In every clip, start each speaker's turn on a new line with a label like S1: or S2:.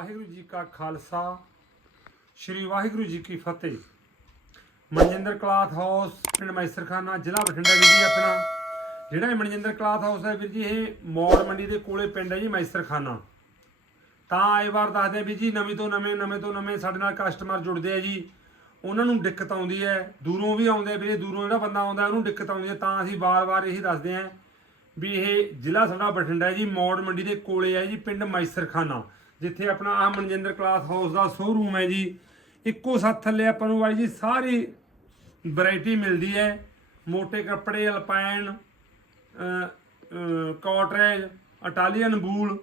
S1: ਵਾਹਿਗੁਰੂ ਜੀ ਕਾ ਖਾਲਸਾ, ਸ੍ਰੀ ਵਾਹਿਗੁਰੂ ਜੀ ਕੀ ਫਤਿਹ। Manjinder cloth house, ਪਿੰਡ ਮੈਸਰਖਾਨਾ, ਜ਼ਿਲ੍ਹਾ ਬਠਿੰਡਾ ਵੀ ਜੀ ਆਪਣਾ। ਜਿਹੜਾ ਇਹ ਮਨਜਿੰਦਰ ਕਲਾਥ ਹਾਊਸ ਹੈ ਵੀਰ ਜੀ, ਇਹ ਮੌੜ ਮੰਡੀ ਦੇ ਕੋਲੇ ਪਿੰਡ ਹੈ ਜੀ, ਮੈਸਰਖਾਨਾ। ਤਾਂ ਆਏ ਵਾਰ ਦੱਸਦੇ ਆ ਵੀ ਜੀ, ਨਵੇਂ ਤੋਂ ਨਵੇਂ ਨਵੇਂ ਤੋਂ ਨਵੇਂ ਸਾਡੇ ਨਾਲ ਕਸਟਮਰ ਜੁੜਦੇ ਆ ਜੀ। ਉਹਨਾਂ ਨੂੰ ਦਿੱਕਤ ਆਉਂਦੀ ਹੈ, ਦੂਰੋਂ ਵੀ ਆਉਂਦੇ ਆ ਵੀਰੇ, ਦੂਰੋਂ ਜਿਹੜਾ ਬੰਦਾ ਆਉਂਦਾ, ਉਹਨੂੰ ਦਿੱਕਤ ਆਉਂਦੀ ਹੈ। ਤਾਂ ਅਸੀਂ ਵਾਰ-ਵਾਰ ਇਹੀ ਦੱਸਦੇ ਆ ਵੀ ਇਹ ਜ਼ਿਲ੍ਹਾ ਸਾਡਾ ਬਠਿੰਡਾ ਜੀ, ਮੌੜ ਮੰਡੀ ਦੇ ਕੋਲੇ ਹੈ ਜੀ, ਪਿੰਡ ਮੈਸਰਖਾਨਾ। ਜਿੱਥੇ ਆਪਣਾ ਆ ਮਨਜਿੰਦਰ ਕਲਾਥ ਹਾਊਸ ਦਾ ਸ਼ੋਰੂਮ ਹੈ ਜੀ, ਇੱਕੋ ਸਾਥ ਥੱਲੇ ਆਪਾਂ ਨੂੰ ਬਾਈ ਜੀ ਸਾਰੀ ਵੈਰਾਈਟੀ ਮਿਲਦੀ ਹੈ। ਮੋٹے ਕੱਪੜੇ ਅਲਪਾਈਨ ਕਾਟਰੇਜ ਇਟਾਲੀਅਨ ਬੂਲ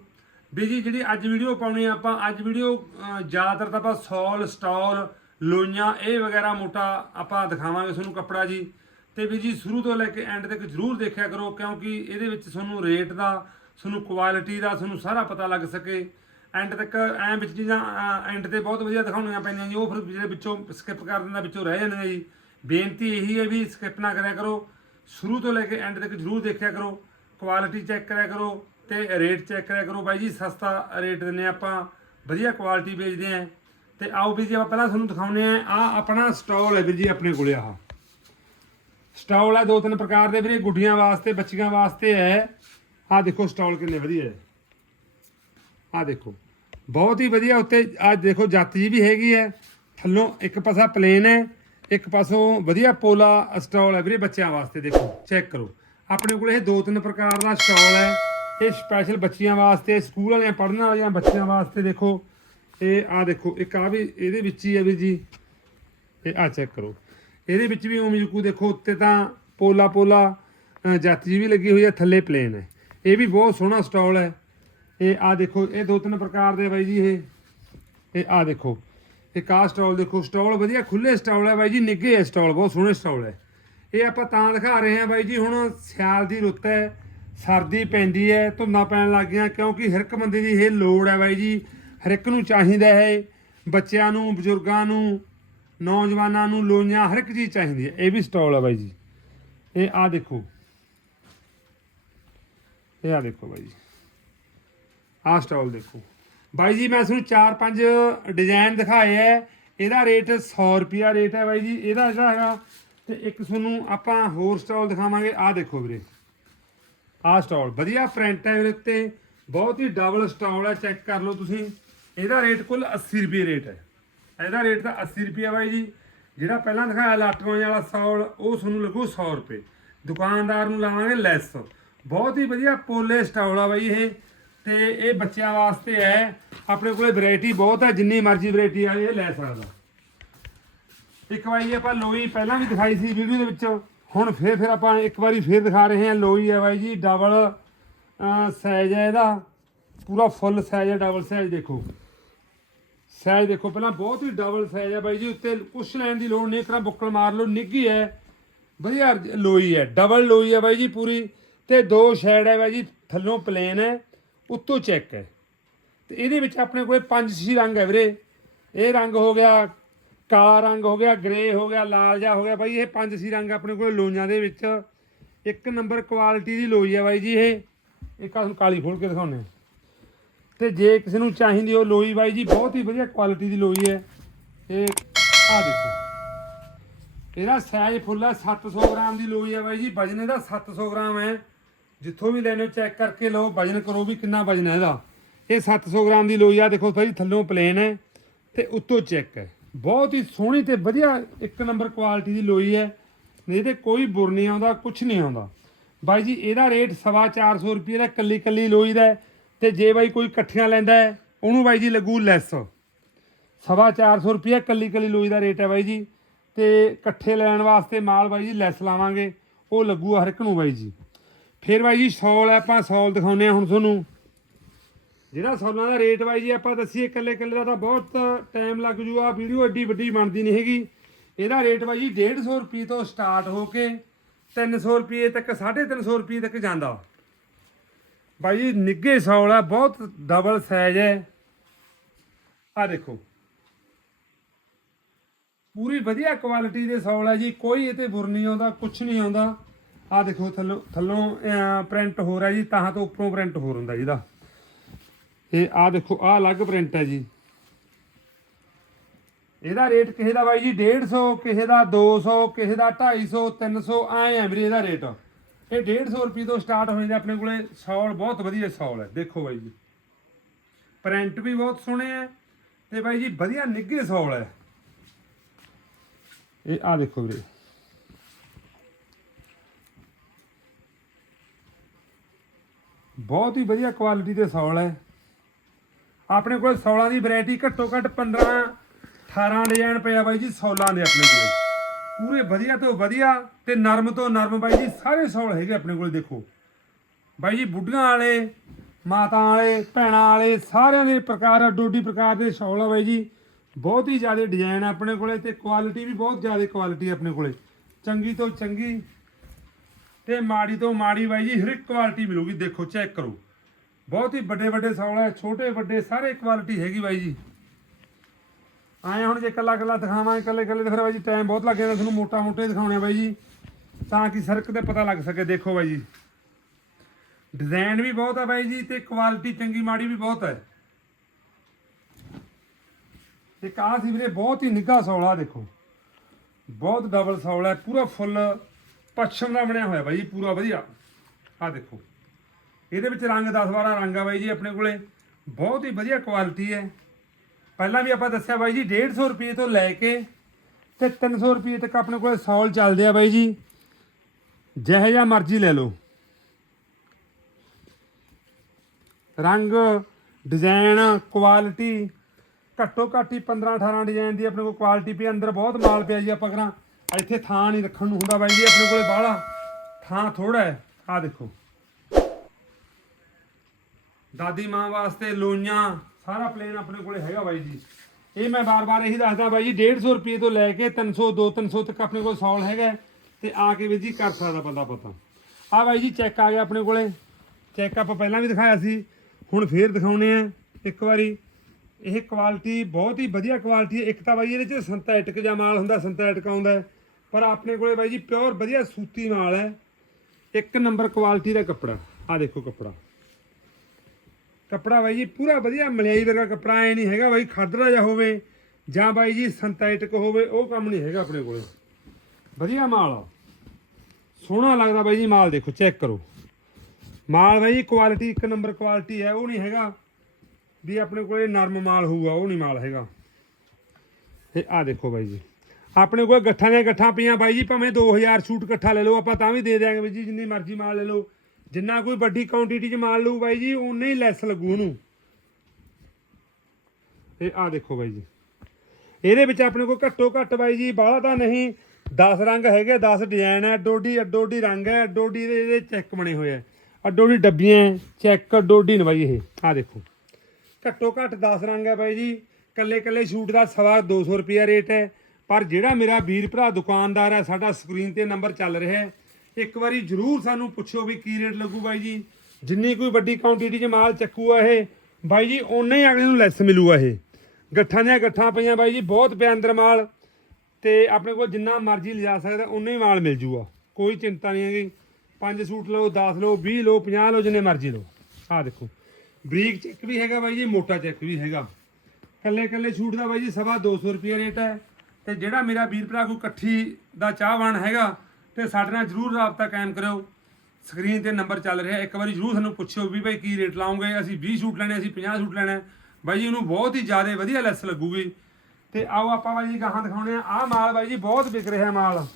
S1: ਵੀ ਜੀ, ਜਿਹੜੀ ਅੱਜ ਵੀਡੀਓ ਪਾਉਣੀ ਆ ਆਪਾਂ, ਅੱਜ ਵੀਡੀਓ ਜ਼ਿਆਦਾਤਰ ਤਾਂ ਆਪਾਂ ਸੌਲ ਸਟਾਲ ਲੋਈਆਂ, ਇਹ ਵਗੈਰਾ ਮੋਟਾ ਆਪਾਂ ਦਿਖਾਵਾਂਗੇ ਤੁਹਾਨੂੰ ਕੱਪੜਾ ਜੀ। ਤੇ ਵੀ ਜੀ, ਸ਼ੁਰੂ ਤੋਂ ਲੈ ਕੇ ਐਂਡ ਤੱਕ ਜਰੂਰ ਦੇਖਿਆ ਕਰੋ, ਕਿਉਂਕਿ ਇਹਦੇ ਵਿੱਚ ਤੁਹਾਨੂੰ ਰੇਟ ਦਾ, ਤੁਹਾਨੂੰ ਕੁਆਲਿਟੀ ਦਾ, ਤੁਹਾਨੂੰ ਸਾਰਾ ਪਤਾ ਲੱਗ ਸਕੇ। ਐਂਡ ਤੱਕ ਐਂ ਵਿੱਚ ਚੀਜ਼ਾਂ ਐਂਡ ਤੇ ਬਹੁਤ ਵਧੀਆ ਦਿਖਾਉਣੀਆਂ ਪੈਂਦੀਆਂ ਜੀ। ਉਹ ਫਿਰ ਜਿਹੜੇ ਵਿੱਚੋਂ ਸਕਿਪ ਕਰ ਦਿੰਦਾ, ਵਿੱਚੋਂ ਰਹਿ ਜਾਂਦੀਆਂ ਜੀ। ਬੇਨਤੀ ਇਹੀ ਹੈ ਵੀ ਸਕਿਪ ਨਾ ਕਰਿਆ ਕਰੋ। ਸ਼ੁਰੂ ਤੋਂ ਲੈ ਕੇ ਐਂਡ ਤੱਕ ਜਰੂਰ ਦੇਖਿਆ ਕਰੋ। ਕੁਆਲਿਟੀ ਚੈੱਕ ਕਰਿਆ ਕਰੋ ਤੇ ਰੇਟ ਚੈੱਕ ਕਰਿਆ ਕਰੋ। ਬਾਈ ਜੀ, ਸਸਤਾ ਰੇਟ ਦਿੰਨੇ ਆਪਾਂ। ਵਧੀਆ ਕੁਆਲਿਟੀ ਵੇਚਦੇ ਆਂ ਤੇ ਆਓ ਵੀ ਜੀ, ਆਪਾਂ ਪਹਿਲਾਂ ਤੁਹਾਨੂੰ ਦਿਖਾਉਨੇ ਆ ਆ ਆਪਣਾ ਸਟਾਲ ਹੈ ਵੀਰ ਜੀ, ਆਪਣੇ ਕੋਲੇ ਆਹ। ਸਟਾਲ ਹੈ ਦੋ ਤਿੰਨ ਪ੍ਰਕਾਰ ਦੇ ਵੀਰੇ। ਗੁੱਡੀਆਂ ਵਾਸਤੇ, ਬੱਚੀਆਂ ਵਾਸਤੇ ਹੈ। ਆਹ ਦੇਖੋ ਸਟਾਲ ਕਿੰਨੇ ਵਧੀਆ ਹੈ। ਆਹ ਦੇਖੋ। ਬਹੁਤ ਹੀ ਵਧੀਆ ਉੱਤੇ ਆ ਦੇਖੋ ਜਾਤੀ ਵੀ ਹੈਗੀ ਹੈ। ਥੱਲੋਂ ਇੱਕ ਪਾਸਾ ਪਲੇਨ ਹੈ ਇੱਕ ਪਾਸੋਂ ਵਧੀਆ ਪੋਲਾ ਸਟਾਲ ਹੈ। ਵੀਰੇ ਬੱਚਿਆਂ ਵਾਸਤੇ ਦੇਖੋ ਚੈੱਕ ਕਰੋ। ਆਪਣੇ ਕੋਲ ਇਹ ਦੋ ਤਿੰਨ ਪ੍ਰਕਾਰ ਦਾ ਸਟਾਲ ਹੈ। ਇਹ ਸਪੈਸ਼ਲ ਬੱਚਿਆਂ ਵਾਸਤੇ ਸਕੂਲ ਵਾਲਿਆਂ ਪੜ੍ਹਨ ਵਾਲਿਆਂ ਬੱਚਿਆਂ ਵਾਸਤੇ ਦੇਖੋ। ਇਹ ਆ ਦੇਖੋ ਇੱਕ ਆ ਵੀ ਇਹਦੇ ਵਿੱਚ ਹੀ ਹੈ ਵੀਰ ਜੀ। ਇਹ ਆ ਚੈੱਕ ਕਰੋ। ਇਹਦੇ ਵਿੱਚ ਵੀ ਉਮੀਦਕੂ ਦੇਖੋ ਉੱਤੇ ਤਾਂ ਪੋਲਾ ਪੋਲਾ ਅ, ਜਾਤੀ ਵੀ ਲੱਗੀ ਹੋਈ ਹੈ ਥੱਲੇ ਪਲੇਨ ਹੈ। ਇਹ ਵੀ ਬਹੁਤ ਸੋਹਣਾ ਸਟਾਲ ਹੈ। ਇਹ ਆ ਦੇਖੋ, ਇਹ ਦੋ ਤਿੰਨ ਪ੍ਰਕਾਰ ਦੇ ਬਾਈ ਜੀ ਇਹ। ਇਹ ਆ ਦੇਖੋ ਇੱਕ ਆਹ ਸਟਾਲ ਦੇਖੋ, ਸਟਾਲ ਵਧੀਆ ਖੁੱਲੇ ਸਟਾਲ ਹੈ ਬਾਈ ਜੀ, ਨਿੱਘੇ ਹੈ ਸਟਾਲ, ਬਹੁਤ ਸੋਹਣੇ ਸਟਾਲ ਹੈ ਇਹ ਆਪਾਂ ਤਾਂ ਦਿਖਾ ਰਹੇ ਹਾਂ ਬਾਈ ਜੀ, ਹੁਣ ਸਿਆਲ ਦੀ ਰੁੱਤ ਹੈ, ਸਰਦੀ ਪੈਂਦੀ ਹੈ, ਧੁੰਦਾਂ ਪੈਣ ਲੱਗ ਗਈਆਂ, ਕਿਉਂਕਿ ਹਰ ਇੱਕ ਬੰਦੇ ਦੀ ਇਹ ਲੋੜ ਹੈ ਬਾਈ ਜੀ। ਹਰ ਇੱਕ ਨੂੰ ਚਾਹੀਦਾ ਹੈ, ਬੱਚਿਆਂ ਨੂੰ, ਬਜ਼ੁਰਗਾਂ ਨੂੰ, ਨੌਜਵਾਨਾਂ ਨੂੰ ਲੋਈਆਂ ਹਰ ਇੱਕ ਚੀਜ਼ ਚਾਹੀਦੀ ਹੈ। ਇਹ ਵੀ ਸਟਾਲ ਹੈ ਬਾਈ ਜੀ। ਇਹ ਆ ਦੇਖੋ, ਇਹ ਆ ਦੇਖੋ ਬਾਈ ਜੀ। ਆਹ ਸਟਾਲ ਦੇਖੋ। ਬਾਈ ਜੀ, ਮੈਂ ਤੁਹਾਨੂੰ ਚਾਰ ਪੰਜ ਡਿਜ਼ਾਈਨ ਦਿਖਾਏ ਐ। ਇਹਦਾ ਰੇਟ 100 ਰੁਪਿਆ ਰੇਟ ਹੈ ਬਾਈ ਜੀ। ਇਹਦਾ ਜਿਹੜਾ ਹੈਗਾ, ਤੇ ਇੱਕ ਤੁਹਾਨੂੰ ਆਪਾਂ ਹੋਰ ਸਟਾਲ ਦਿਖਾਵਾਂਗੇ। ਆਹ ਦੇਖੋ ਵੀਰੇ। ਆਹ ਸਟਾਲ ਵਧੀਆ ਪ੍ਰਿੰਟ ਹੈ ਇਹਦੇ ਉੱਤੇ। ਬਹੁਤ ਹੀ ਡਬਲ ਸਟਾਲ ਹੈ ਚੈੱਕ ਕਰ ਲਓ ਤੁਸੀਂ। ਇਹਦਾ ਰੇਟ ਕੁੱਲ 80 ਰੁਪਏ ਰੇਟ ਹੈ ਇਹਦਾ ਰੇਟ ਤਾਂ 80 ਰੁਪਏ ਬਾਈ ਜੀ। ਜਿਹੜਾ ਪਹਿਲਾਂ ਦਿਖਾਇਆ ਲਾਟਵਾਂ ਵਾਲਾ ਸਟਾਲ ਉਹ ਤੁਹਾਨੂੰ ਲੱਗੂ 100 ਰੁਪਏ। ਦੁਕਾਨਦਾਰ ਨੂੰ ਲਾਵਾਂਗੇ ਲੈਸ ਬਹੁਤ ਹੀ ਵਧੀਆ ਪੋਲੇ ਸਟਾਲ ਆ ਬਾਈ ਇਹ। ਤੇ ਇਹ ਬੱਚਿਆਂ ਵਾਸਤੇ ਹੈ। ਆਪਣੇ ਕੋਲੇ ਵੈਰਾਈਟੀ ਬਹੁਤ ਹੈ, ਜਿੰਨੀ ਮਰਜ਼ੀ ਵੈਰਾਈਟੀ ਆ, ਇਹ ਲੈ ਸਕਦਾ। ਇੱਕ ਵਾਰੀ ਆਪਾਂ ਲੋਈ ਪਹਿਲਾਂ ਵੀ ਦਿਖਾਈ ਸੀ ਵੀਡੀਓ ਦੇ ਵਿੱਚ, ਹੁਣ ਫੇਰ ਫਿਰ ਆਪਾਂ ਇੱਕ ਵਾਰੀ ਫੇਰ ਦਿਖਾ ਰਹੇ ਹਾਂ। ਲੋਈ ਹੈ ਬਾਈ ਜੀ ਡਬਲ ਸਾਈਜ਼ ਹੈ ਇਹਦਾ। ਪੂਰਾ ਫੁੱਲ ਸਾਈਜ਼ ਹੈ ਡਬਲ ਸਾਈਜ਼ ਦੇਖੋ। ਸਾਈਜ਼ ਦੇਖੋ, ਪਹਿਲਾਂ ਬਹੁਤ ਹੀ ਡਬਲ ਸਾਈਜ਼ ਹੈ ਬਾਈ ਜੀ, ਉੱਤੇ ਕੁਛ ਲੈਣ ਦੀ ਲੋੜ ਨਹੀਂ ਇਸ ਤਰ੍ਹਾਂ ਬੁੱਕਲ ਮਾਰ ਲਓ ਨਿੱਗੀ ਹੈ। ਵਧੀਆ ਲੋਈ ਹੈ ਡਬਲ ਲੋਈ ਹੈ ਬਾਈ ਜੀ ਪੂਰੀ। ਤੇ ਦੋ ਸ਼ੈਡ ਹੈ ਬਾਈ ਜੀ, ਥੱਲੋਂ ਪਲੇਨ ਹੈ। ਉੱਤੋਂ ਚੈੱਕ ਹੈ। ਤੇ ਇਹਦੇ ਵਿੱਚ ਆਪਣੇ ਕੋਲੇ ਪੰਜ ਛੇ ਰੰਗ ਹੈ ਵੀਰੇ। ਇਹ ਰੰਗ ਹੋ ਗਿਆ, ਕਾਲਾ ਰੰਗ ਹੋ ਗਿਆ ਗ੍ਰੇ ਹੋ ਗਿਆ, ਲਾਲ ਜਿਹਾ ਹੋ ਗਿਆ। ਬਾਈ, ਇਹ ਪੰਜ ਛੇ ਰੰਗ ਆਪਣੇ ਕੋਲੇ ਲੋਈਆਂ ਦੇ ਵਿੱਚ। ਇੱਕ ਨੰਬਰ ਕੁਆਲਿਟੀ ਦੀ ਲੋਈ ਹੈ ਬਾਈ ਜੀ ਇਹ। ਇੱਕ ਆ ਤੁਹਾਨੂੰ ਕਾਲੀ ਖੋਲ ਕੇ ਦਿਖਾਉਂਦੇ ਹਾਂ। ਤੇ ਜੇ ਕਿਸੇ ਨੂੰ ਚਾਹੀਦੀ ਹੋ ਲੋਈ ਬਾਈ ਜੀ, ਬਹੁਤ ਹੀ ਵਧੀਆ ਕੁਆਲਿਟੀ ਦੀ ਲੋਈ ਹੈ। ਇਹ ਆ ਦੇਖੋ। ਇਹਦਾ ਸਾਈਜ਼ ਫੁੱਲ ਹੈ 700 ਗ੍ਰਾਮ ਦੀ ਲੋਈ ਹੈ ਬਾਈ ਜੀ। ਵਜਨ ਇਹਦਾ 700 ਗ੍ਰਾਮ ਹੈ। ਜਿੱਥੋਂ ਵੀ ਲੈਣੋ ਚੈੱਕ ਕਰਕੇ ਲਓ, ਵਜਨ ਕਰੋ ਵੀ ਕਿੰਨਾ ਵਜਨ ਹੈ ਇਹਦਾ। ਇਹ 700 ਗ੍ਰਾਮ ਦੀ ਲੋਈ ਆ, ਦੇਖੋ ਭਾਈ, ਥੱਲੋਂ ਪਲੇਨ ਹੈ ਤੇ ਉੱਤੋਂ ਚੈੱਕ ਹੈ। ਬਹੁਤ ਹੀ ਸੋਹਣੀ ਤੇ ਵਧੀਆ ਇੱਕ ਨੰਬਰ ਕੁਆਲਿਟੀ ਦੀ ਲੋਈ ਹੈ। ਇਹਦੇ ਕੋਈ ਬੁਰ ਨਹੀਂ ਆਉਂਦਾ ਕੁਝ ਨਹੀਂ ਆਉਂਦਾ। ਬਾਈ ਜੀ, ਇਹਦਾ ਰੇਟ ਸਵਾ 400 ਰੁਪਏ ਦਾ ਕੱਲੀ ਕੱਲੀ ਲੋਈ ਦਾ ਹੈ ਤੇ ਜੇ ਬਾਈ ਕੋਈ ਇਕੱਠੀਆਂ ਲੈਂਦਾ ਉਹਨੂੰ ਬਾਈ ਜੀ ਲੱਗੂ ਲੈਸ ਸਵਾ 400 ਰੁਪਏ ਕੱਲੀ ਕੱਲੀ ਲੋਈ ਦਾ ਰੇਟ ਹੈ ਬਾਈ ਜੀ। ਤੇ ਇਕੱਠੇ ਲੈਣ ਵਾਸਤੇ ਮਾਲ ਬਾਈ ਜੀ ਲੈਸ ਲਾਵਾਂਗੇ, ਉਹ ਲੱਗੂ ਹਰ ਇੱਕ ਨੂੰ ਬਾਈ ਜੀ। ਫਿਰ ਬਾਈ ਜੀ ਸੌਲ ਹੈ ਆਪਾਂ ਸੌਲ ਦਿਖਾਉਂਦੇ ਆ ਹੁਣ ਤੁਹਾਨੂੰ। ਜਿਹੜਾ ਸੌਲਾਂ ਦਾ ਰੇਟ ਬਾਈ ਜੀ ਆਪਾਂ ਦੱਸੀਏ ਇਕੱਲੇ ਇਕੱਲੇ ਦਾ ਤਾਂ ਬਹੁਤ ਟਾਈਮ ਲੱਗ ਜੂ ਆ ਵੀਡੀਓ ਐਡੀ ਵੱਡੀ ਬਣਦੀ ਨਹੀਂ ਹੈਗੀ। ਇਹਦਾ ਰੇਟ ਬਾਈ ਜੀ 150 ਰੁਪਏ ਤੋਂ ਸਟਾਰਟ ਹੋ ਕੇ 300 ਰੁਪਏ ਤੱਕ 350 ਰੁਪਏ ਤੱਕ ਜਾਂਦਾ। ਬਾਈ ਜੀ ਨਿੱਗੇ ਸੌਲ ਹੈ ਬਹੁਤ ਡਬਲ ਸਾਈਜ਼ ਹੈ। ਆ ਦੇਖੋ। ਪੂਰੀ ਵਧੀਆ ਕੁਆਲਿਟੀ ਦੇ ਸੌਲ ਹੈ ਜੀ, ਕੋਈ ਇਹ ਤੇ ਬੁਰ ਨਹੀਂ ਆਉਂਦਾ ਕੁਝ ਨਹੀਂ ਆਉਂਦਾ। ਆ ਦੇਖੋ ਥੱਲੋਂ ਥੱਲੋਂ ਪ੍ਰਿੰਟ ਹੋ ਰਿਹਾ ਜੀ, ਤਾਂ ਤੋਂ ਉੱਪਰੋਂ ਪ੍ਰਿੰਟ ਹੋਰ ਹੁੰਦਾ ਜਿਹਦਾ ਇਹ ਆ ਦੇਖੋ ਆ ਅਲੱਗ ਪ੍ਰਿੰਟ ਹੈ ਜੀ। ਇਹਦਾ ਰੇਟ ਕਿਸੇ ਦਾ ਬਾਈ ਜੀ 150 ਕਿਸੇ ਦਾ 200 ਕਿਸੇ ਦਾ 250 300 ਐ ਹੈ ਵੀਰੇ ਇਹਦਾ ਰੇਟ ਇਹ 150 ਰੁਪਏ ਤੋਂ ਸਟਾਰਟ ਹੋ ਜਾਂਦਾ ਆਪਣੇ ਕੋਲੇ ਸੌਲ, ਬਹੁਤ ਵਧੀਆ ਸੌਲ ਹੈ, ਦੇਖੋ ਬਾਈ ਜੀ। ਪ੍ਰਿੰਟ ਵੀ ਬਹੁਤ ਸੋਹਣੇ ਹੈ ਤੇ ਬਾਈ ਜੀ, ਵਧੀਆ ਨਿੱਘੇ ਸੌਲ ਹੈ। ਇਹ ਆ ਦੇਖੋ ਵੀਰੇ। ਬਹੁਤ ਹੀ ਵਧੀਆ ਕੁਆਲਿਟੀ ਦੇ ਸੌਲ ਹੈ ਆਪਣੇ ਕੋਲ ਸੌਲਾਂ ਦੀ ਵੈਰਾਈਟੀ ਘੱਟੋ ਘੱਟ 15 18 ਡਿਜ਼ਾਈਨ ਪਿਆ ਬਾਈ ਜੀ ਸੌਲਾਂ ਦੇ ਆਪਣੇ ਕੋਲੇ। ਪੂਰੇ ਵਧੀਆ ਤੋਂ ਵਧੀਆ ਤੇ ਨਰਮ ਤੋਂ ਨਰਮ ਬਾਈ ਜੀ ਸਾਰੇ ਸੌਲ ਹੈਗੇ ਆਪਣੇ ਕੋਲ ਦੇਖੋ। ਬਾਈ ਜੀ ਬੁੱਢੀਆਂ ਵਾਲੇ, ਮਾਤਾ ਵਾਲੇ, ਭੈਣਾਂ ਵਾਲੇ ਸਾਰਿਆਂ ਦੇ ਪ੍ਰਕਾਰ, ਡੋਡੀ ਪ੍ਰਕਾਰ ਦੇ ਸ਼ੌਲ ਆ ਬਾਈ ਜੀ। ਬਹੁਤ ਹੀ ਜ਼ਿਆਦਾ ਡਿਜ਼ਾਈਨ ਆਪਣੇ ਕੋਲੇ ਤੇ ਕੁਆਲਿਟੀ ਵੀ ਬਹੁਤ ਜ਼ਿਆਦਾ ਕੁਆਲਿਟੀ ਆਪਣੇ ਕੋਲੇ। ਚੰਗੀ ਤੋਂ ਚੰਗੀ ਤੇ ਮਾੜੀ ਤੋਂ ਮਾੜੀ ਬਾਈ ਜੀ ਹਰ ਇੱਕ ਕੁਆਲਿਟੀ ਮਿਲੂਗੀ। ਦੇਖੋ ਚੈੱਕ ਕਰੋ। ਬਹੁਤ ਹੀ ਵੱਡੇ ਵੱਡੇ ਸੌਲ ਛੋਟੇ ਵੱਡੇ, ਸਾਰੇ ਕੁਆਲਿਟੀ ਹੈਗੀ ਬਾਈ ਜੀ। ਆਏ ਹੁਣ ਜੇ ਕੱਲਾ ਕੱਲਾ ਦਿਖਾਵਾਂ ਇਕੱਲੇ ਇਕੱਲੇ ਤੇ ਫਿਰ ਬਾਈ ਜੀ ਟਾਈਮ ਬਹੁਤ ਲੱਗ ਜਾਂਦਾ, ਤੁਹਾਨੂੰ ਮੋਟਾ ਮੋਟੇ ਦਿਖਾਉਣੇ ਆ ਬਾਈ ਜੀ। ਤਾਂ ਕਿ ਸੜਕ ਤੇ ਪਤਾ ਲੱਗ ਸਕੇ, ਦੇਖੋ ਬਾਈ ਜੀ। ਡਿਜ਼ਾਈਨ ਵੀ ਬਹੁਤ ਆ ਬਾਈ ਜੀ ਤੇ ਕੁਆਲਿਟੀ ਚੰਗੀ ਮਾੜੀ ਵੀ ਬਹੁਤ ਹੈ ਤੇ ਕਾਹ ਸੀ ਵੀਰੇ, ਬਹੁਤ ਹੀ ਨਿੱਘਾ ਸੌਲਾ ਦੇਖੋ। ਬਹੁਤ ਡਬਲ ਸੌਲਾ ਪੂਰਾ ਫੁੱਲ ਪੱਛਮ ਦਾ ਬਣਿਆ ਹੋਇਆ ਬਾਈ ਜੀ ਪੂਰਾ ਵਧੀਆ। ਆ ਦੇਖੋ। ਇਹਦੇ ਵਿੱਚ ਰੰਗ 10 12 ਰੰਗ ਆ ਬਾਈ ਜੀ ਆਪਣੇ ਕੋਲੇ। ਬਹੁਤ ਹੀ ਵਧੀਆ ਕੁਆਲਿਟੀ ਹੈ। ਪਹਿਲਾਂ ਵੀ ਆਪਾਂ ਦੱਸਿਆ ਬਾਈ ਜੀ 150 ਰੁਪਏ ਤੋਂ ਲੈ ਕੇ ਤੇ 300 ਰੁਪਏ ਤੱਕ ਆਪਣੇ ਕੋਲੇ ਸੌਲ ਚੱਲਦੇ ਆ ਬਾਈ ਜੀ। ਜਿਹੋ ਜਿਹਾ ਮਰਜ਼ੀ ਲੈ ਲਓ। ਰੰਗ ਡਿਜ਼ਾਈਨ ਕੁਆਲਿਟੀ ਘੱਟੋ ਘੱਟ ਹੀ 15 18 ਡਿਜ਼ਾਈਨ ਦੀ ਆਪਣੇ ਕੋਲ ਕੁਆਲਿਟੀ ਵੀ ਅੰਦਰ ਬਹੁਤ ਮਾਲ ਪਿਆ ਜੀ ਆਪਾਂ ਕਰਾਂ। ਇੱਥੇ ਥਾਂ ਨਹੀਂ ਰੱਖਣ ਨੂੰ ਹੁੰਦਾ ਬਾਈ ਜੀ, ਆਪਣੇ ਕੋਲੇ ਬਾਹਲਾ ਥਾਂ ਥੋੜਾ ਹੈ। ਆ ਦੇਖੋ। ਦਾਦੀ ਮਾਂ ਵਾਸਤੇ ਲੋਈਆਂ, ਸਾਰਾ ਪਲੇਨ ਆਪਣੇ ਕੋਲੇ ਹੈਗਾ ਬਾਈ ਜੀ। ਇਹ ਮੈਂ ਬਾਰ-ਬਾਰ ਇਹੀ ਦੱਸਦਾ ਬਾਈ ਜੀ 150 ਰੁਪਏ ਤੋਂ ਲੈ ਕੇ 300 2 300 ਤੱਕ ਆਪਣੇ ਕੋਲ ਸੌਲ ਹੈਗਾ ਤੇ ਆ ਕੇ ਵੀਰ ਜੀ ਕਰ ਸਕਦਾ ਬੰਦਾ ਪਤਾ। ਆ ਬਾਈ ਜੀ ਚੈੱਕ ਆ ਗਿਆ ਆਪਣੇ ਕੋਲੇ। ਚੈੱਕ ਆਪਾਂ ਪਹਿਲਾਂ ਵੀ ਦਿਖਾਇਆ ਸੀ, ਹੁਣ ਫੇਰ ਦਿਖਾਉਨੇ ਆ ਇੱਕ ਵਾਰੀ। ਇਹ ਕੁਆਲਿਟੀ ਬਹੁਤ ਹੀ ਵਧੀਆ ਕੁਆਲਿਟੀ ਹੈ। ਇੱਕ ਤਾਂ ਬਾਈ ਇਹਦੇ ਚ ਸਿੰਥੈਟਿਕ ਜਾਂ ਮਾਲ ਹੁੰਦਾ ਸਿੰਥੈਟਿਕ ਆਉਂਦਾ ਪਰ ਆਪਣੇ ਕੋਲੇ ਬਾਈ ਜੀ ਪਿਓਰ ਵਧੀਆ ਸੂਤੀ ਮਾਲ ਹੈ। ਇੱਕ ਨੰਬਰ ਕੁਆਲਿਟੀ ਦਾ ਕੱਪੜਾ ਆ ਦੇਖੋ ਕੱਪੜਾ। ਕੱਪੜਾ ਬਾਈ ਜੀ ਪੂਰਾ ਵਧੀਆ ਮਲਿਆਈ ਵਰਗਾ ਕੱਪੜਾ, ਐ ਨਹੀਂ ਹੈਗਾ ਬਾਈ ਖੱਦਰਾ ਜਿਹਾ ਹੋਵੇ ਜਾਂ ਬਾਈ ਜੀ ਸਿੰਥੈਟਿਕ ਹੋਵੇ, ਉਹ ਕੰਮ ਨਹੀਂ ਹੈਗਾ ਆਪਣੇ ਕੋਲੇ। ਵਧੀਆ ਮਾਲ ਆ। ਸੋਹਣਾ ਲੱਗਦਾ ਬਾਈ ਜੀ ਮਾਲ, ਦੇਖੋ ਚੈੱਕ ਕਰੋ। ਮਾਲ ਬਾਈ ਜੀ ਕੁਆਲਿਟੀ ਇੱਕ ਨੰਬਰ ਕੁਆਲਿਟੀ ਹੈ, ਉਹ ਨਹੀਂ ਹੈਗਾ ਵੀ ਆਪਣੇ ਕੋਲੇ ਨਰਮ ਮਾਲ ਹੋਊਗਾ, ਉਹ ਨਹੀਂ ਮਾਲ ਹੈਗਾ। ਤੇ ਆ ਦੇਖੋ ਬਾਈ ਜੀ। ਆਪਣੇ ਕੋਲ ਗੱਠਾਂ ਦੀਆਂ ਗੱਠਾਂ ਪਈਆਂ ਬਾਈ ਜੀ, ਭਾਵੇਂ 2000 ਸੂਟ ਇਕੱਠਾ ਲੈ ਲਓ, ਆਪਾਂ ਤਾਂ ਵੀ ਦੇ ਦਿਆਂਗੇ ਬਾਈ ਜੀ, ਜਿੰਨੀ ਮਰਜ਼ੀ ਮਾਲ ਲੈ ਲਓ। ਜਿੰਨਾ ਕੋਈ ਵੱਡੀ ਕੁਆਂਟੀਟੀ 'ਚ ਮਾਲ ਲਊ ਬਾਈ ਜੀ ਉਨੇ ਹੀ ਲੈਸ ਲੱਗੂ ਉਹਨੂੰ। ਇਹ ਆ ਦੇਖੋ ਬਾਈ ਜੀ। ਇਹਦੇ ਵਿੱਚ ਆਪਣੇ ਕੋਲ ਘੱਟੋ ਘੱਟ ਬਾਈ ਜੀ, ਬਾਹਲਾ ਤਾਂ ਨਹੀਂ 10 ਰੰਗ ਹੈਗੇ 10 ਡਿਜ਼ਾਈਨ ਹੈ ਡੋਡੀ ਅੱਡੋਡੀ ਰੰਗ ਹੈ ਅੱਡੋਡੀ ਦੇ ਇਹਦੇ ਚੈੱਕ ਬਣੇ ਹੋਏ ਆ। ਅੱਡੋਡੀ ਡੱਬੀਆਂ ਚੈੱਕ ਅੱਡੋਡੀ ਨੇ ਬਾਈ ਇਹ ਆ ਦੇਖੋ। ਘੱਟੋ ਘੱਟ 10 ਰੰਗ ਹੈ ਬਾਈ ਜੀ ਕੱਲੇ ਕੱਲੇ ਸ਼ੂਟ ਦਾ ਸਵਾ 200 ਰੁਪਿਆ ਰੇਟ ਹੈ। ਪਰ ਜਿਹੜਾ ਮੇਰਾ ਵੀਰ ਭਰਾ ਦੁਕਾਨਦਾਰ ਹੈ, ਸਾਡਾ ਸਕਰੀਨ ਤੇ ਨੰਬਰ ਚੱਲ ਰਿਹਾ ਹੈ। ਇੱਕ ਵਾਰੀ ਜਰੂਰ ਸਾਨੂੰ ਪੁੱਛੋ ਵੀ ਕੀ ਰੇਟ ਲੱਗੂ ਬਾਈ ਜੀ। ਜਿੰਨੀ ਕੋਈ ਵੱਡੀ ਕੁਆਂਟੀਟੀ 'ਚ ਮਾਲ ਚੱਕੂਗਾ ਇਹ, ਬਾਈ ਜੀ, ਓਨੇ ਹੀ ਅਗਲੇ ਨੂੰ ਲੈਸ ਮਿਲੂਗਾ ਇਹ। ਗੱਠਾਂ ਦੀਆਂ ਗੱਠਾਂ ਪਈਆਂ ਬਾਈ ਜੀ, ਬਹੁਤ ਪਿਆ ਅੰਦਰ ਮਾਲ। ਤੇ ਆਪਣੇ ਕੋਲ ਜਿੰਨਾ ਮਰਜ਼ੀ ਲਿਜਾ ਸਕਦਾ ਉਨੇ ਹੀ ਮਾਲ ਮਿਲ ਜੂਗਾ। ਕੋਈ ਚਿੰਤਾ ਨਹੀਂ ਹੈਗੀ। ਪੰਜ ਸੂਟ ਲਓ 10 ਲਓ 20 ਲਓ 50 ਲਓ, ਜਿੰਨੇ ਮਰਜ਼ੀ ਲਓ। ਆਹ ਦੇਖੋ, ਬਰੀਕ ਚੈੱਕ ਵੀ ਹੈਗਾ ਬਾਈ ਜੀ, ਮੋਟਾ ਚੈੱਕ ਵੀ ਹੈਗਾ। ਕੱਲੇ ਕੱਲੇ ਛੂਟ ਦਾ ਬਾਈ ਜੀ, ਸਵਾ 200 ਰੁਪਏ ਰੇਟ ਹੈ। ਤੇ ਜਿਹੜਾ ਮੇਰਾ ਵੀਰ ਭਰਾ ਕੋਈ ਇਕੱਠੀ ਦਾ ਚਾਹਵਾਨ ਹੈਗਾ, ਤੇ ਸਾਡੇ ਨਾਲ ਜਰੂਰ ਰਾਬਤਾ ਕਾਇਮ ਕਰਿਓ। ਸਕਰੀਨ ਤੇ ਨੰਬਰ ਚੱਲ ਰਿਹਾ, ਇੱਕ ਵਾਰੀ ਜਰੂਰ ਸਾਨੂੰ ਪੁੱਛਿਓ ਵੀ ਭਾਈ ਕੀ ਰੇਟ ਲਾਉਂਗੇ ਅਸੀਂ 20 ਸੂਟ ਲੈਣੇ, ਅਸੀਂ 50 ਸੂਟ ਲੈਣੇ। ਬਾਈ ਜੀ ਉਹਨੂੰ ਬਹੁਤ ਹੀ ਜ਼ਿਆਦਾ ਵਧੀਆ ਲੈਸ ਲੱਗੂਗੀ। ਤੇ ਆਓ ਆਪਾਂ ਬਾਈ ਜੀ ਗਾਹਾਂ ਦਿਖਾਉਣੇ ਆ ਆਹ ਮਾਲ ਬਾਈ ਜੀ ਬਹੁਤ ਵਿਕ ਰਿਹਾ ਮਾਲ।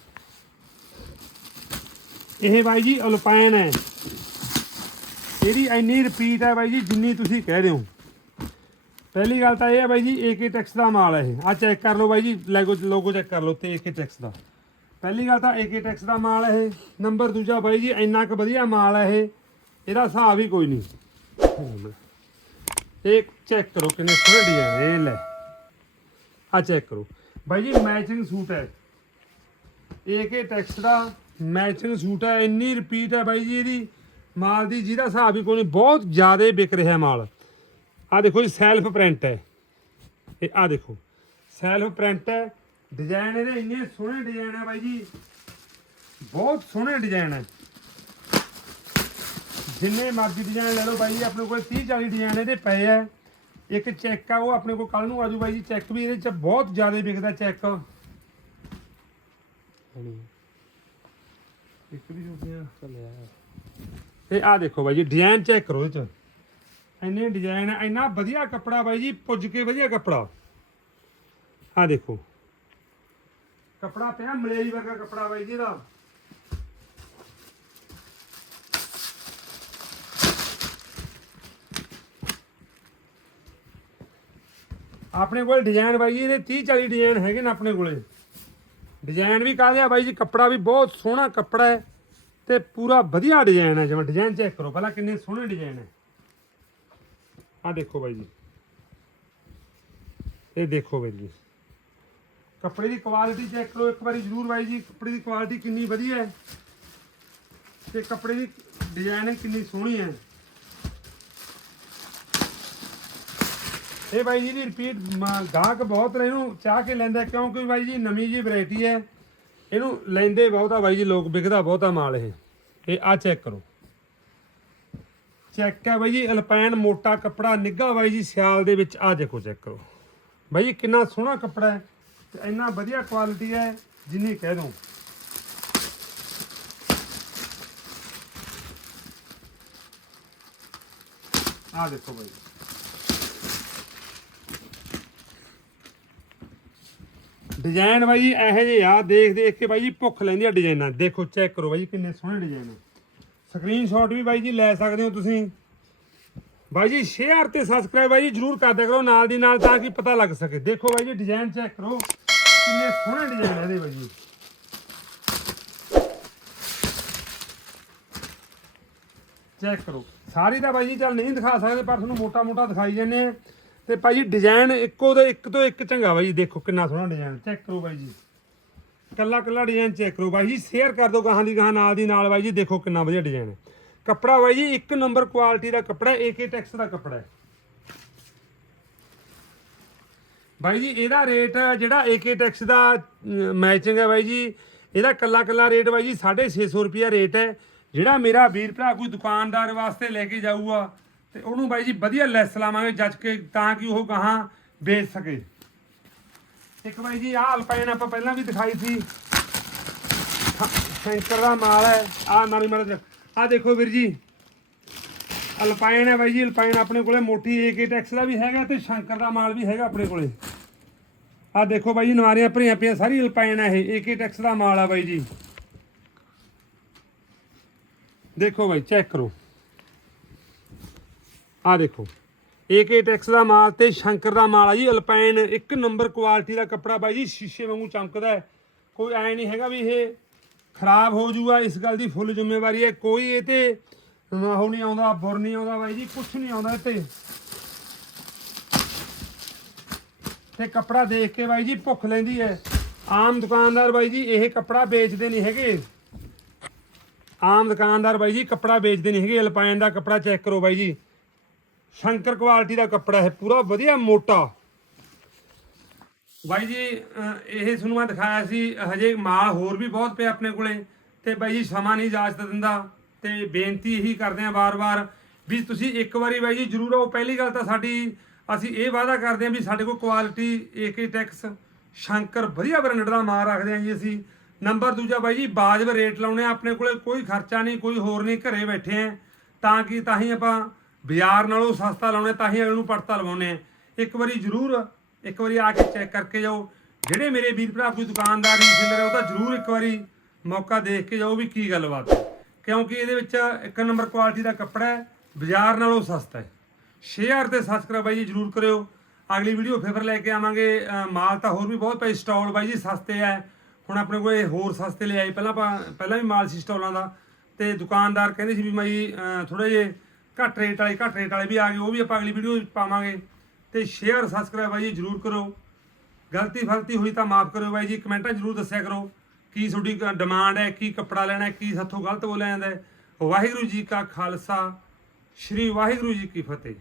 S1: ਇਹ ਬਾਈ ਜੀ ਅਲਪਾਈਨ ਹੈ। ਇਹਦੀ ਇੰਨੀ ਰਿਪੀਟ ਹੈ ਬਾਈ ਜੀ, ਜਿੰਨੀ ਤੁਸੀਂ ਕਹਿ ਰਹੇ ਹੋ। ਪਹਿਲੀ ਗੱਲ ਤਾਂ ਇਹ ਹੈ ਬਾਈ ਜੀ ਏਕੇ ਟੈਕਸ ਦਾ ਮਾਲ ਹੈ ਇਹ। ਆ ਚੈੱਕ ਕਰ ਲਓ ਬਾਈ ਜੀ ਲੈਗੋ ਲੋਗੋ ਚੈੱਕ ਕਰ ਲਓ ਤੇ ਏਕੇ ਟੈਕਸ ਦਾ। ਪਹਿਲੀ ਗੱਲ ਤਾਂ ਏਕੇ ਟੈਕਸ ਦਾ ਮਾਲ ਹੈ ਇਹ। ਨੰਬਰ ਦੂਜਾ ਬਾਈ ਜੀ, ਇੰਨਾ ਕੁ ਵਧੀਆ ਮਾਲ ਹੈ ਇਹ। ਇਹਦਾ ਹਿਸਾਬ ਹੀ ਕੋਈ ਨਹੀਂ। ਇਹ ਚੈੱਕ ਕਰੋ ਕਿੰਨੇ ਸੋਹਣੇ ਡਿਜ਼ਾਈਨ ਇਹ ਲੈ। ਆ ਚੈੱਕ ਕਰੋ। ਬਾਈ ਜੀ ਮੈਚਿੰਗ ਸੂਟ ਹੈ। ਏਕੇ ਟੈਕਸ ਦਾ ਮੈਚਿੰਗ ਸੂਟ ਹੈ। ਇੰਨੀ ਰਿਪੀਟ ਹੈ ਬਾਈ ਜੀ ਇਹਦੀ। ਮਾਲ ਦੀ ਜਿਹਦਾ ਹਿਸਾਬ ਹੀ ਕੋਈ ਨਹੀਂ, ਬਹੁਤ ਜ਼ਿਆਦਾ ਵਿਕ ਰਿਹਾ ਮਾਲ। ਆ ਦੇਖੋ ਜੀ ਸੈਲਫ ਪ੍ਰਿੰਟ ਹੈ। ਇਹ ਆ ਦੇਖੋ ਸੈਲਫ ਪ੍ਰਿੰਟ ਹੈ। ਡਿਜ਼ਾਈਨ ਇਹਦੇ ਇੰਨੇ ਸੋਹਣੇ ਡਿਜ਼ਾਈਨ ਹੈ ਬਾਈ ਜੀ। ਬਹੁਤ ਸੋਹਣੇ ਡਿਜ਼ਾਈਨ ਹੈ। ਜਿੰਨੇ ਮਰਜ਼ੀ ਡਿਜ਼ਾਈਨ ਲੈ ਲਓ ਬਾਈ ਜੀ ਆਪਣੇ ਕੋਲ 30 40 ਡਿਜ਼ਾਈਨ ਇਹਦੇ ਪਏ ਆ ਇੱਕ ਚੈੱਕ ਆ ਉਹ ਆਪਣੇ ਕੋਲ ਕੱਲ ਨੂੰ ਆਜੂ ਬਾਈ ਜੀ। ਚੈੱਕ ਵੀ ਇਹਦੇ ਚ ਬਹੁਤ ਜ਼ਿਆਦਾ ਵਿਕਦਾ ਚੈੱਕ ਇੱਕ ਵੀ ਹੁੰਦੇ ਆ
S2: ਚੱਲਿਆ
S1: ਦੇਖੋ ਬਾਈ ਜੀ ਡਿਜ਼ਾਈਨ ਚੈੱਕ ਕਰੋ ਇਹਦੇ ਚ। ਇੰਨੇ ਡਿਜ਼ਾਈਨ ਇੰਨਾ ਵਧੀਆ ਕੱਪੜਾ ਬਾਈ ਜੀ, ਪੁੱਜ ਕੇ ਵਧੀਆ ਕੱਪੜਾ। ਆਹ ਦੇਖੋ। ਕੱਪੜਾ ਪਿਆ ਮਲੇਰੀ ਵਰਗਾ ਕੱਪੜਾ ਬਾਈ ਜੀ ਦਾ ਆਪਣੇ ਕੋਲ ਡਿਜ਼ਾਈਨ ਬਾਈ ਜੀ, ਇਹਦੇ 30 40 ਡਿਜ਼ਾਈਨ ਹੈਗੇ ਨੇ ਆਪਣੇ ਕੋਲੇ। ਡਿਜ਼ਾਈਨ ਵੀ ਕਾਹਦੇ ਆ ਬਾਈ ਜੀ, ਕੱਪੜਾ ਵੀ ਬਹੁਤ ਸੋਹਣਾ ਕੱਪੜਾ ਹੈ ਤੇ ਪੂਰਾ ਵਧੀਆ ਡਿਜ਼ਾਈਨ ਹੈ, ਜਿਵੇਂ ਡਿਜ਼ਾਈਨ ਚੈੱਕ ਕਰੋ, ਪਹਿਲਾਂ ਕਿੰਨੇ ਸੋਹਣੇ ਡਿਜ਼ਾਈਨ ਹੈ। ਆ ਦੇਖੋ ਬਾਈ ਜੀ। ਇਹ ਦੇਖੋ ਬਾਈ ਜੀ। ਕੱਪੜੇ ਦੀ ਕੁਆਲਿਟੀ ਚੈੱਕ ਕਰੋ ਇੱਕ ਵਾਰੀ ਜ਼ਰੂਰ ਬਾਈ ਜੀ। ਕੱਪੜੇ ਦੀ ਕੁਆਲਿਟੀ ਕਿੰਨੀ ਵਧੀਆ ਹੈ। ਤੇ ਕੱਪੜੇ ਦੀ ਡਿਜ਼ਾਈਨ ਕਿੰਨੀ ਸੋਹਣੀ ਹੈ। ਇਹ ਬਾਈ ਜੀ ਦੀ ਰਿਪੀਟ ਗਾਹਕ ਬਹੁਤ ਨੇ, ਇਹਨੂੰ ਚਾਹ ਕੇ ਲੈਂਦਾ ਕਿਉਂਕਿ ਬਾਈ ਜੀ ਨਵੀਂ ਜੀ ਵੈਰਾਈਟੀ ਹੈ। ਇਹਨੂੰ ਲੈਂਦੇ ਬਹੁਤਾ ਬਾਈ ਜੀ, ਲੋਕ ਵਿਕਦਾ ਬਹੁਤਾ ਮਾਲ ਇਹ। ਇਹ ਆ ਚੈੱਕ ਕਰੋ। ਚੈੱਕ ਹੈ ਬਾਈ ਜੀ ਅਲਪਾਈਨ ਮੋਟਾ ਕੱਪੜਾ ਨਿੱਘਾ ਬਾਈ ਜੀ, ਸਿਆਲ ਦੇ ਵਿੱਚ ਆ ਦੇਖੋ ਚੈੱਕ ਕਰੋ। ਬਾਈ ਜੀ, ਕਿੰਨਾ ਸੋਹਣਾ ਕੱਪੜਾ ਹੈ ਤੇ ਇੰਨਾ ਵਧੀਆ ਕੁਆਲਿਟੀ ਹੈ ਜਿੰਨੀ ਕਹਿ ਦੋ ਆ ਦੇਖੋ ਬਾਈ। ਡਿਜ਼ਾਈਨ ਬਾਈ ਇਹੋ ਜਿਹੇ ਆ ਦੇਖ ਦੇਖ ਕੇ ਬਾਈ ਜੀ ਭੁੱਖ ਲੈਂਦੀ ਆ ਡਿਜ਼ਾਈਨਾਂ ਦੇਖੋ ਚੈੱਕ ਕਰੋ ਬਾਈ ਜੀ, ਕਿੰਨੇ ਸੋਹਣੇ ਡਿਜ਼ਾਈਨ ਆ। ਸਕਰੀਨਸ਼ਾਟ ਵੀ ਬਾਈ ਜੀ ਲੈ ਸਕਦੇ ਹੋ ਤੁਸੀਂ। ਬਾਈ ਜੀ ਸ਼ੇਅਰ ਤੇ ਸਬਸਕ੍ਰਾਈਬ ਬਾਈ ਜੀ ਜਰੂਰ ਕਰ ਦਿਆ ਕਰੋ ਨਾਲ ਦੀ ਨਾਲ ਤਾਂ ਕਿ ਪਤਾ ਲੱਗ ਸਕੇ। ਦੇਖੋ ਬਾਈ ਜੀ ਡਿਜ਼ਾਈਨ ਚੈੱਕ ਕਰੋ। ਕਿੰਨੇ ਸੋਹਣੇ ਡਿਜ਼ਾਈਨ ਆ ਇਹਦੇ ਬਾਈ ਜੀ। ਚੈੱਕ ਕਰੋ। ਸਾਰੀ ਤਾਂ ਬਾਈ ਜੀ ਚੱਲ ਨਹੀਂ ਦਿਖਾ ਸਕਦੇ, ਪਰ ਤੁਹਾਨੂੰ ਮੋਟਾ ਮੋਟਾ ਦਿਖਾਈ ਜਾਂਦੇ ਆ। ਤੇ ਭਾਈ ਜੀ ਡਿਜ਼ਾਈਨ ਇੱਕੋ ਦੇ ਇੱਕ ਤੋਂ ਇੱਕ ਚੰਗਾ ਬਾਈ ਜੀ। ਦੇਖੋ ਕਿੰਨਾ ਸੋਹਣਾ ਡਿਜ਼ਾਈਨ ਚੈੱਕ ਕਰੋ ਬਾਈ ਜੀ। ਕੱਲਾ ਕੱਲਾ ਡਿਜ਼ਾਈਨ ਚੈੱਕ ਕਰੋ ਬਾਈ ਜੀ ਸ਼ੇਅਰ ਕਰ ਦਿਓ ਗਾਹਾਂ ਦੀ, ਗਾਹਾਂ ਨਾਲ ਦੀ, ਨਾਲ ਬਾਈ ਜੀ, ਦੇਖੋ ਕਿੰਨਾ ਵਧੀਆ ਡਿਜ਼ਾਈਨ ਹੈ। ਕੱਪੜਾ ਬਾਈ ਜੀ, ਇੱਕ ਨੰਬਰ ਕੁਆਲਿਟੀ ਦਾ ਕੱਪੜਾ ਹੈ ਏਕੇ ਟੈਕਸ ਦਾ ਕੱਪੜਾ ਹੈ। ਬਾਈ ਜੀ, ਇਹਦਾ ਰੇਟ ਜਿਹੜਾ ਏਕੇ ਟੈਕਸ ਦਾ ਮੈਚਿੰਗ ਹੈ ਬਾਈ ਜੀ, ਇਹਦਾ ਕੱਲਾ ਕੱਲਾ ਰੇਟ ਬਾਈ ਜੀ 650 ਰੁਪਿਆ ਰੇਟ ਹੈ। ਜਿਹੜਾ ਮੇਰਾ ਵੀਰ ਭਰਾ ਕੋਈ ਦੁਕਾਨਦਾਰ ਵਾਸਤੇ ਲੈ ਕੇ ਜਾਊਗਾ, ਤੇ ਉਹਨੂੰ ਬਾਈ ਜੀ ਵਧੀਆ ਲੈਸ ਲਾਵਾਂਗੇ, ਜੱਜ ਕੇ ਤਾਂ ਕਿ ਉਹ ਗਾਹਾਂ ਵੇਚ ਸਕੇ। ਇੱਕ ਬਾਈ ਜੀ, ਆਹ ਅਲਪਾਈਨ ਆਪਾਂ ਪਹਿਲਾਂ ਵੀ ਦਿਖਾਈ ਸੀ। ਸੈਂਕਰ ਦਾ ਮਾਲ ਹੈ, ਆਹ ਨਵੀਂ ਮਾਲ ਆਹ ਦੇਖੋ ਵੀਰ ਜੀ ਅਲਪਾਈਨ ਹੈ ਬਾਈ ਜੀ ਅਲਪਾਈਨ ਆਪਣੇ ਕੋਲੇ ਮੋਟੀ ਏਕੇ ਟੈਕਸ ਦਾ ਵੀ ਹੈਗਾ ਤੇ ਸ਼ੰਕਰ ਦਾ ਮਾਲ ਵੀ ਹੈਗਾ ਆਪਣੇ ਕੋਲੇ। ਆਹ ਦੇਖੋ ਬਾਈ ਜੀ, ਨਵਾਰੀਆਂ ਭਰੀਆਂ ਪਈਆਂ, ਸਾਰੀ ਅਲਪਾਈਨ ਹੈ ਇਹ ਏਕੇ ਟੈਕਸ ਦਾ ਮਾਲ ਆ ਬਾਈ ਜੀ। ਦੇਖੋ ਬਾਈ ਚੈੱਕ ਕਰੋ। ਆਹ ਦੇਖੋ। ਏਕੇ ਟੈਕਸ ਦਾ ਮਾਲ ਤੇ ਸ਼ੰਕਰ ਦਾ ਮਾਲ ਆ ਜੀ ਅਲਪਾਈਨ ਇੱਕ ਨੰਬਰ ਕੁਆਲਿਟੀ ਦਾ ਕੱਪੜਾ ਬਾਈ ਜੀ, ਸ਼ੀਸ਼ੇ ਵਾਂਗੂ ਚਮਕਦਾ ਕੋਈ ਐ ਨਹੀਂ ਹੈਗਾ ਵੀ ਇਹ ਖਰਾਬ ਹੋ ਜੂਗਾ, ਇਸ ਗੱਲ ਦੀ ਫੁੱਲ ਜ਼ਿੰਮੇਵਾਰੀ ਹੈ। ਕੋਈ ਇਹ ਤੇ ਉਹ ਨਹੀਂ ਆਉਂਦਾ, ਬੁਰ ਨਹੀਂ ਆਉਂਦਾ ਬਾਈ ਜੀ ਕੁਝ ਨਹੀਂ ਆਉਂਦਾ ਇਹ ਤੇ ਤੇ ਕੱਪੜਾ ਦੇਖ ਕੇ ਬਾਈ ਜੀ ਭੁੱਖ ਲੈਂਦੀ ਹੈ। ਆਮ ਦੁਕਾਨਦਾਰ ਬਾਈ ਜੀ ਇਹ ਕੱਪੜਾ ਵੇਚਦੇ ਨਹੀਂ ਹੈਗੇ। ਆਮ ਦੁਕਾਨਦਾਰ ਬਾਈ ਜੀ ਕੱਪੜਾ ਵੇਚਦੇ ਨਹੀਂ ਹੈਗੇ। ਅਲਪਾਈਨ ਦਾ ਕੱਪੜਾ ਚੈੱਕ ਕਰੋ ਬਾਈ ਜੀ। ਸ਼ੰਕਰ ਕੁਆਲਿਟੀ ਦਾ ਕੱਪੜਾ ਹੈ, ਪੂਰਾ ਵਧੀਆ, ਮੋਟਾ। ਬਾਈ ਜੀ ਇਹ ਤੁਹਾਨੂੰ ਮੈਂ ਦਿਖਾਇਆ ਸੀ, ਹਜੇ ਮਾਲ ਹੋਰ ਵੀ ਬਹੁਤ ਪਿਆ ਆਪਣੇ ਕੋਲੇ, ਤੇ ਬਾਈ ਜੀ ਸਮਾਂ ਨਹੀਂ ਇਜਾਜ਼ਤ ਦਿੰਦਾ, ਤੇ ਬੇਨਤੀ ਇਹੀ ਕਰਦੇ ਆਂ ਵਾਰ-ਵਾਰ ਵੀ ਤੁਸੀਂ ਇੱਕ ਵਾਰੀ ਬਾਈ ਜੀ ਜ਼ਰੂਰ ਆਓ। ਪਹਿਲੀ ਗੱਲ ਤਾਂ ਸਾਡੀ, ਅਸੀਂ ਇਹ ਵਾਅਦਾ ਕਰਦੇ ਆਂ ਵੀ ਸਾਡੇ ਕੋਲ ਕੁਆਲਿਟੀ ਏਕੇ ਟੈਕਸ ਸ਼ੰਕਰ ਵਧੀਆ ਬ੍ਰਾਂਡ ਦਾ ਮਾਲ ਰੱਖਦੇ ਆਂ ਜੀ ਅਸੀਂ। ਨੰਬਰ ਦੂਜਾ ਬਾਈ ਜੀ ਬਾਜਬ ਰੇਟ ਲਾਉਣੇ ਆ, ਆਪਣੇ ਕੋਲੇ ਕੋਈ ਖਰਚਾ ਨਹੀਂ, ਕੋਈ ਹੋਰ ਨਹੀਂ, ਘਰੇ ਬੈਠੇ ਆਂ ਤਾਂ ਕਿ ਤਾਂ ਹੀ ਆਪਾਂ ਬਾਜ਼ਾਰ ਨਾਲੋਂ ਸਸਤਾ ਲਾਉਣੇ ਤਾਂ ਹੀ ਅਗਲੇ ਨੂੰ ਪੜਤਾ ਲਵਾਉਣੇ ਆ ਇੱਕ ਵਾਰੀ ਜ਼ਰੂਰ, ਇੱਕ ਵਾਰੀ ਆ ਕੇ ਚੈੱਕ ਕਰਕੇ ਜਾਓ। ਜਿਹੜੇ ਮੇਰੇ ਵੀਰ ਭਰਾ ਕੋਈ ਦੁਕਾਨਦਾਰ ਰੀਸੇਲਰ ਹੈ, ਉਹ ਤਾਂ ਜ਼ਰੂਰ ਇੱਕ ਵਾਰੀ ਮੌਕਾ ਦੇਖ ਕੇ ਜਾਓ ਵੀ ਕੀ ਗੱਲਬਾਤ ਹੈ। ਕਿਉਂਕਿ ਇਹਦੇ ਵਿੱਚ ਇੱਕ ਨੰਬਰ ਕੁਆਲਿਟੀ ਦਾ ਕੱਪੜਾ ਹੈ, ਬਾਜ਼ਾਰ ਨਾਲੋਂ ਸਸਤਾ ਹੈ। ਸ਼ੇਅਰ ਤੇ ਸਬਸਕ੍ਰਾਈਬ ਬਾਈ ਜੀ ਜ਼ਰੂਰ ਕਰਿਓ। ਅਗਲੀ ਵੀਡੀਓ ਫੇਰ ਲੈ ਕੇ ਆਵਾਂਗੇ। ਮਾਲ ਤਾਂ ਹੋਰ ਵੀ ਬਹੁਤ ਪਈ ਸਟਾਲ ਬਾਈ ਜੀ ਸਸਤੇ ਹੈ। ਹੁਣ ਆਪਣੇ ਕੋਲ ਇਹ ਹੋਰ ਸਸਤੇ ਲੈ ਆਏ। ਪਹਿਲਾਂ ਆਪਾਂ- ਪਹਿਲਾਂ ਵੀ ਮਾਲ ਸੀ ਸਟਾਲਾਂ ਦਾ। ਤੇ ਦੁਕਾਨਦਾਰ ਕਹਿੰਦੇ ਸੀ ਵੀ ਮਾਈ ਥੋੜੇ ਜੇ ਘੱਟ ਰੇਟ ਵਾਲੇ, ਘੱਟ ਰੇਟ ਵਾਲੇ ਵੀ ਆ ਗਏ ਉਹ ਵੀ ਆਪਾਂ ਅਗਲੀ ਵੀਡੀਓ ਵਿੱਚ ਪਾਵਾਂਗੇ। ਤੇ ਸ਼ੇਅਰ ਸਬਸਕ੍ਰਾਈਬ ਬਾਈ ਜੀ ਜਰੂਰ ਕਰੋ। ਗਲਤੀ ਫਲਤੀ ਹੋਈ ਤਾਂ ਮਾਫ ਕਰਿਓ ਬਾਈ ਜੀ, ਕਮੈਂਟਾਂ ਜਰੂਰ ਦੱਸਿਆ ਕਰੋ। ਕੀ ਤੁਹਾਡੀ ਡਿਮਾਂਡ ਹੈ, ਕੀ ਕੱਪੜਾ ਲੈਣਾ ਹੈ, ਕੀ ਸਾਥੋਂ ਗਲਤ ਬੋਲਿਆ ਜਾਂਦਾ ਹੈ। ਵਾਹਿਗੁਰੂ ਜੀ ਕਾ ਖਾਲਸਾ, ਸ੍ਰੀ ਵਾਹਿਗੁਰੂ ਜੀ ਕੀ ਫਤਿਹ।